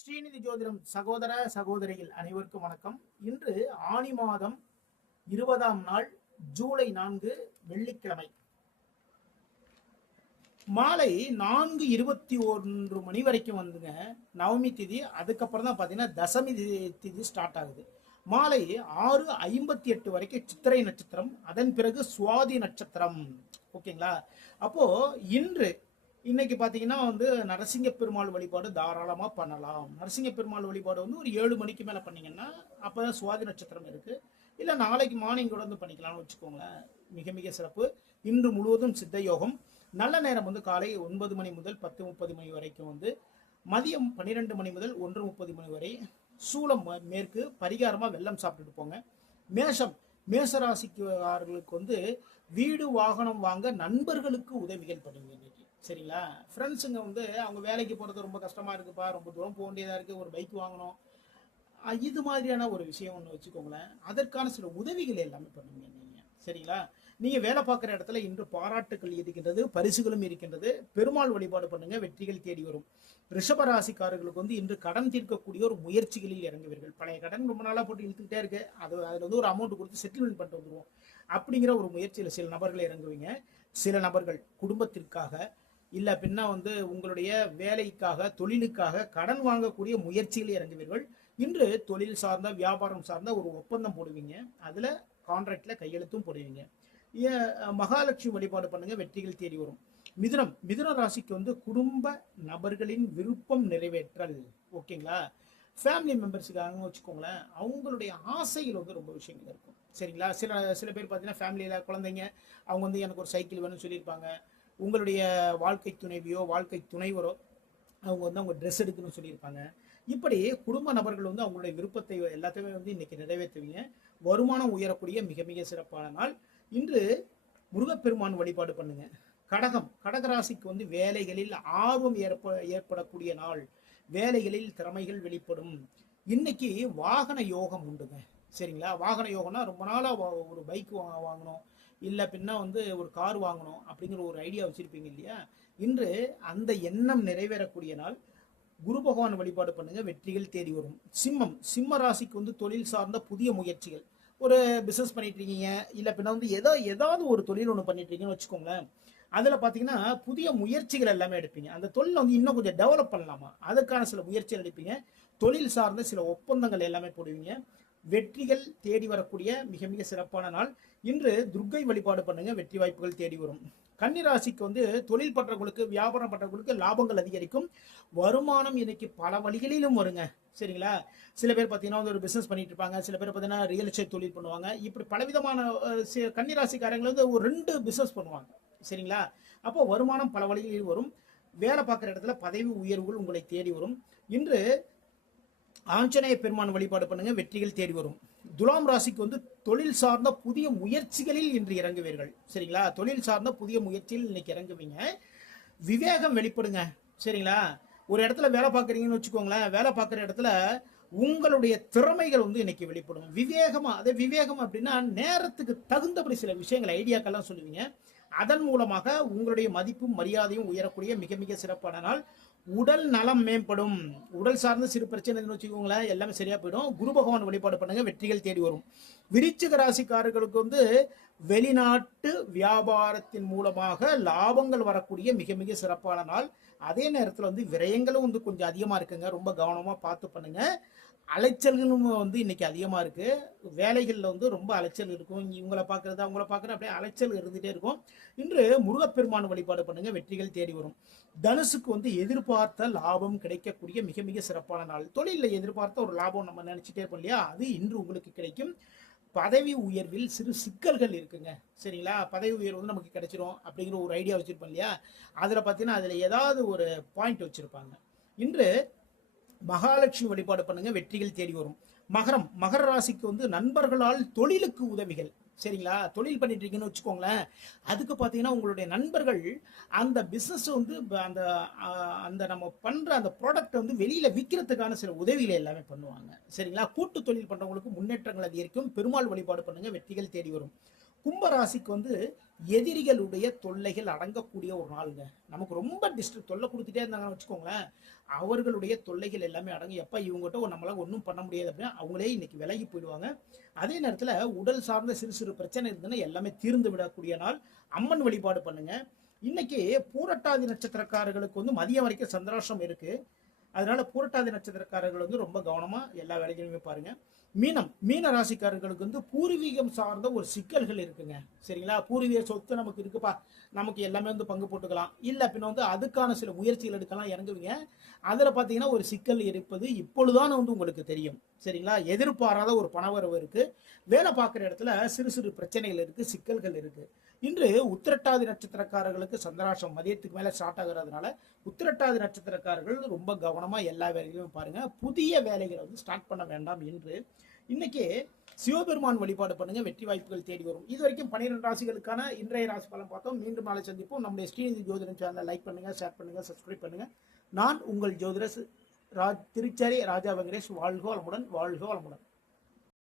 ஸ்ரீநிதி ஜோதிடம் சகோதர சகோதரிகள் அனைவருக்கும் வணக்கம். இன்று ஆனி மாதம் 20ஆம் நாள் ஜூலை 4 வெள்ளிக்கிழமை மாலை 4:21 மணி வரைக்கும் வந்துங்க நவமி திதி. அதுக்கப்புறம் தான் பார்த்தீங்கன்னா தசமி திதி ஸ்டார்ட் ஆகுது. மாலை 6:58 வரைக்கும் சித்திரை நட்சத்திரம், அதன் பிறகு சுவாதி நட்சத்திரம். ஓகேங்களா? அப்போ இன்னைக்கு பார்த்தீங்கன்னா நரசிங்க பெருமாள் வழிபாடு தாராளமாக பண்ணலாம். நரசிங்க பெருமாள் வழிபாடு ஒரு 7 மணிக்கு மேலே பண்ணீங்கன்னா அப்போ சுவாதி நட்சத்திரம் இருக்குது. இல்லை நாளைக்கு மார்னிங் கூட பண்ணிக்கலாம்னு வச்சுக்கோங்களேன். மிக மிக சிறப்பு. இன்று முழுவதும் சித்த யோகம். நல்ல நேரம் காலை 9 மணி முதல் 10:30 மணி வரைக்கும், மதியம் 12 மணி முதல் 1:30 மணி வரை. சூலம் மேற்கு. பரிகாரமாக வெல்லம் சாப்பிட்டுட்டு போங்க. மேசராசிக்காரர்களுக்கு வீடு வாகனம் வாங்க நண்பர்களுக்கு உதவிகள் பண்ணுவீங்க இன்னைக்கு. சரிங்களா? ஃப்ரெண்ட்ஸுங்க அவங்க வேலைக்கு போகிறது ரொம்ப கஷ்டமாக இருக்குப்பா, ரொம்ப தூரம் போக வேண்டியதாக இருக்குது, ஒரு பைக் வாங்கணும், இது மாதிரியான ஒரு விஷயம் ஒன்று வச்சுக்கோங்களேன். அதற்கான சில உதவிகள் எல்லாமே பண்ணுவீங்க நீங்கள். சரிங்களா? நீங்கள் வேலை பார்க்குற இடத்துல இன்று பாராட்டுக்கள் இருக்கின்றது, பரிசுகளும் இருக்கின்றது. பெருமாள் வழிபாடு பண்ணுங்க, வெற்றிகள் தேடி வரும். ரிஷபராசிக்காரர்களுக்கு இன்று கடன் தீர்க்கக்கூடிய ஒரு முயற்சிகளில் இறங்குவீர்கள். பழைய கடன் ரொம்ப நாளாக போட்டு இழுத்துக்கிட்டே இருக்கு, அதில் ஒரு அமௌண்ட் கொடுத்து செட்டில்மெண்ட் பண்ணிட்டு வந்துடுவோம் அப்படிங்கிற ஒரு முயற்சியில் சில நபர்கள் இறங்குவீங்க. சில நபர்கள் குடும்பத்திற்காக இல்லை பின்னா உங்களுடைய வேலைக்காக தொழிலுக்காக கடன் வாங்கக்கூடிய முயற்சியில் இறங்குவீர்கள். இன்று தொழில் சார்ந்த வியாபாரம் சார்ந்த ஒரு ஒப்பந்தம் போடுவீங்க, அதில் கான்ட்ராக்டில் கையெழுத்தும் போடுவீங்க. மகாலட்சுமி வழிபாடு பண்ணுங்க, வெற்றிகள் தேடி வரும். மிதுன ராசிக்கு குடும்ப நபர்களின் விருப்பம் நிறைவேற்றல். ஓகேங்களா? ஃபேமிலி மெம்பர்ஸுக்காக வச்சுக்கோங்களேன், அவங்களுடைய ஆசைகள் ரொம்ப விஷயங்கள் இருக்கும். சரிங்களா? சில பேர் பார்த்தீங்கன்னா ஃபேமிலியில் குழந்தைங்க அவங்க எனக்கு ஒரு சைக்கிள் வேணும்னு சொல்லியிருப்பாங்க. உங்களுடைய வாழ்க்கை துணைவியோ வாழ்க்கை துணைவரோ அவங்க அவங்க ட்ரெஸ் எடுக்கணும்னு சொல்லியிருப்பாங்க. இப்படி குடும்ப நபர்கள் அவங்களுடைய விருப்பத்தை எல்லாத்தையுமே இன்னைக்கு நிறைவேற்றுவீங்க. வருமானம் உயரக்கூடிய மிக மிக சிறப்பான நாள். இன்று முருகப்பெருமான் வழிபாடு பண்ணுங்க. கடகராசிக்கு வேலைகளில் ஆர்வம் ஏற்படக்கூடிய நாள். வேலைகளில் திறமைகள் வெளிப்படும். இன்னைக்கு வாகன யோகம் உண்டுங்க. சரிங்களா? வாகன யோகம்னா ரொம்ப நாளாக ஒரு பைக் வாங்கணும், இல்லை பின்னா ஒரு கார் வாங்கணும் அப்படிங்கிற ஒரு ஐடியா வச்சுருப்பீங்க இல்லையா? இன்று அந்த எண்ணம் நிறைவேறக்கூடிய நாள். குரு பகவான் வழிபாடு பண்ணுங்க, வெற்றிகள் தேடி வரும். சிம்ம ராசிக்கு தொழில் சார்ந்த புதிய முயற்சிகள். ஒரு பிஸ்னஸ் பண்ணிட்டு இருக்கீங்க, இல்லை பின்னா ஏதாவது ஒரு தொழில் ஒன்று பண்ணிட்டு இருக்கீங்கன்னு வச்சுக்கோங்களேன். அதில் பார்த்தீங்கன்னா புதிய முயற்சிகள் எல்லாமே எடுப்பீங்க. அந்த தொழில் இன்னும் கொஞ்சம் டெவலப் பண்ணலாமா, அதுக்கான சில முயற்சிகள் எடுப்பீங்க. தொழில் சார்ந்த சில ஒப்பந்தங்கள் எல்லாமே போடுவீங்க. வெற்றிகள் தேடி வரக்கூடிய மிக மிக சிறப்பான நாள். இன்று துர்க்கை வழிபாடு பண்ணுங்க, வெற்றி வாய்ப்புகள் தேடி வரும். கன்னிராசிக்கு தொழில் பண்றவங்களுக்கு வியாபாரம் பண்றவங்களுக்கு லாபங்கள் அதிகரிக்கும். வருமானம் இன்னைக்கு பல வழிகளிலும் வருங்க. சரிங்களா? சில பேர் பார்த்தீங்கன்னா ஒரு பிசினஸ் பண்ணிட்டு இருப்பாங்க, சில பேர் பார்த்தீங்கன்னா ரியல் எஸ்டேட் தொழில் பண்ணுவாங்க. இப்படி பலவிதமான கன்னிராசிக்காரங்க ஒரு 2 பிசினஸ் பண்ணுவாங்க. சரிங்களா? அப்போ வருமானம் பல வழிகளில் வரும். வேலை பார்க்குற இடத்துல பதவி உயர்வுகள் உங்களை தேடி வரும். இன்று ஆஞ்சநேய பெருமான் வழிபாடு பண்ணுங்க, வெற்றிகள் தேடி வரும். துலாம் ராசிக்கு தொழில் சார்ந்த புதிய முயற்சிகளில் இன்று இறங்குவீர்கள். சரிங்களா? தொழில் சார்ந்த புதிய முயற்சியில் இன்னைக்கு இறங்குவீங்க. விவேகம் வெளிப்படுங்க. சரிங்களா? ஒரு இடத்துல வேலை பார்க்குறீங்கன்னு வச்சுக்கோங்களேன், வேலை பார்க்குற இடத்துல உங்களுடைய திறமைகள் இன்னைக்கு வெளிப்படும். விவேகம் அப்படின்னா நேரத்துக்கு தகுந்தபடி சில விஷயங்கள் ஐடியாக்கெல்லாம் சொல்லுவீங்க. அதன் மூலமாக உங்களுடைய மதிப்பும் மரியாதையும் உயரக்கூடிய மிக மிக சிறப்பான நாள். உடல் நலம் மேம்படும். உடல் சார்ந்த சிறு பிரச்சனை வச்சுக்கோங்களேன், எல்லாமே சரியா போயிடும். குரு பகவான் வழிபாடு பண்ணுங்க, வெற்றிகள் தேடி வரும். விருச்சிக ராசிக்காரர்களுக்கு வெளிநாட்டு வியாபாரத்தின் மூலமாக லாபங்கள் வரக்கூடிய மிக மிக சிறப்பான நாள். அதே நேரத்தில் விரயங்களும் கொஞ்சம் அதிகமாக இருக்குங்க, ரொம்ப கவனமாக பார்த்து பண்ணுங்க. அலைச்சல்களும் இன்னைக்கு அதிகமாக இருக்கு. வேலைகளில் ரொம்ப அலைச்சல் இருக்கும். இவங்களை பார்க்கறது அவங்கள பார்க்குறது அப்படியே அலைச்சல் இருந்துகிட்டே இருக்கும். இன்று முருகப்பெருமான் வழிபாடு பண்ணுங்க, வெற்றிகள் தேடி வரும். தனுசுக்கு எதிர்பார்த்த லாபம் கிடைக்கக்கூடிய மிக மிக சிறப்பான நாள். தொழிலில் எதிர்பார்த்த ஒரு லாபம் நம்ம நினைச்சிட்டே இருப்போம் இல்லையா, அது இன்று உங்களுக்கு கிடைக்கும். பதவி உயர்வில் சிறு சிக்கல்கள் இருக்குங்க. சரிங்களா? பதவி உயர்வு நமக்கு கிடைச்சிரும் அப்படிங்கிற ஒரு ஐடியா வச்சிருப்போம் இல்லையா, அதில் பார்த்தீங்கன்னா அதில் ஏதாவது ஒரு பாயிண்ட் வச்சிருப்பாங்க. இன்று மகாலட்சுமி வழிபாடு பண்ணுங்க, வெற்றிகள் தேடி வரும். மகர ராசிக்கு நண்பர்களால் தொழிலுக்கு உதவிகள். சரிங்களா? தொழில் பண்ணிட்டு இருக்கீங்கன்னு வச்சுக்கோங்களேன், அதுக்கு பார்த்தீங்கன்னா உங்களுடைய நண்பர்கள் அந்த பிஸ்னஸ் அந்த அந்த நம்ம பண்ற அந்த ப்ராடக்ட் வெளியில விற்கிறதுக்கான சில உதவிகளை எல்லாமே பண்ணுவாங்க. சரிங்களா? கூட்டு தொழில் பண்றவங்களுக்கு முன்னேற்றங்கள் அதிகரிக்கும். பெருமாள் வழிபாடு பண்ணுங்க, வெற்றிகள் தேடி வரும். கும்பராசிக்கு வந்து எதிரிகளுடைய தொல்லைகள் அடங்கக்கூடிய ஒரு நாளுங்க. நமக்கு ரொம்ப தொல்லை கொடுத்துட்டே இருந்தாங்கன்னு வச்சுக்கோங்களேன், அவர்களுடைய தொல்லைகள் எல்லாமே அடங்கும். எப்ப இவங்ககிட்ட நம்மளால ஒன்றும் பண்ண முடியாது அப்படின்னா அவங்களே இன்னைக்கு விலகி போயிடுவாங்க. அதே நேரத்தில் உடல் சார்ந்த சிறு சிறு பிரச்சனை இருந்ததுன்னா எல்லாமே தீர்ந்து விடக்கூடிய நாள். அம்மன் வழிபாடு பண்ணுங்க. இன்னைக்கு பூரட்டாதி நட்சத்திரக்காரர்களுக்கு வந்து மதியம் வரைக்கும் சந்திராஷ்டம் இருக்கு. அதனால பூரட்டாதி நட்சத்திரக்காரர்கள் வந்து ரொம்ப கவனமா எல்லா வேலைகளுமே பாருங்க. மீன ராசிக்காரர்களுக்கு வந்து பூர்வீகம் சார்ந்த ஒரு சிக்கல்கள் இருக்குங்க. சரிங்களா? பூர்வீக சொத்து நமக்கு இருக்குப்பா, நமக்கு எல்லாமே வந்து பங்கு போட்டுக்கலாம், இல்ல பின்ன வந்து அதுக்கான சில முயற்சிகள் எடுக்கலாம் இறங்குவீங்க. அதுல பாத்தீங்கன்னா ஒரு சிக்கல் இருப்பது இப்பொழுதான வந்து உங்களுக்கு தெரியும். சரிங்களா? எதிர்பாராத ஒரு பணவரவு இருக்கு. வேலை பார்க்குற இடத்துல சிறு சிறு பிரச்சனைகள் இருக்கு, சிக்கல்கள் இருக்கு. இன்று உத்திரட்டாதி நட்சத்திரக்காரர்களுக்கு சந்திராஷ்டம் மதியத்துக்கு மேல ஸ்டார்ட் ஆகுறதுனால உத்திரட்டாதி நட்சத்திரக்காரர்கள் ரொம்ப கவனமா எல்லா வேலைகளையும் பாருங்க. புதிய வேலைகளை வந்து ஸ்டார்ட் பண்ண வேண்டாம் என்று இன்னைக்கு சிவபெருமான் வழிபாடு பண்ணுங்க, வெற்றி வாய்ப்புகள் தேடி வரும். இது வரைக்கும் 12 ராசிகளுக்கான இன்றைய ராசி பலன் பார்த்தோம். மீண்டும் நாளை சந்திப்போம். நம்முடைய ஸ்ரீநிதி ஜோதிடம் சேனலை லைக் பண்ணுங்க, ஷேர் பண்ணுங்க, சப்ஸ்கிரைப் பண்ணுங்க. நான் உங்கள் ஜோதிடர் திருச்சேரி ராஜா வெங்கடேஷ். வாழ்க வளமுடன், வாழ்க வளமுடன்.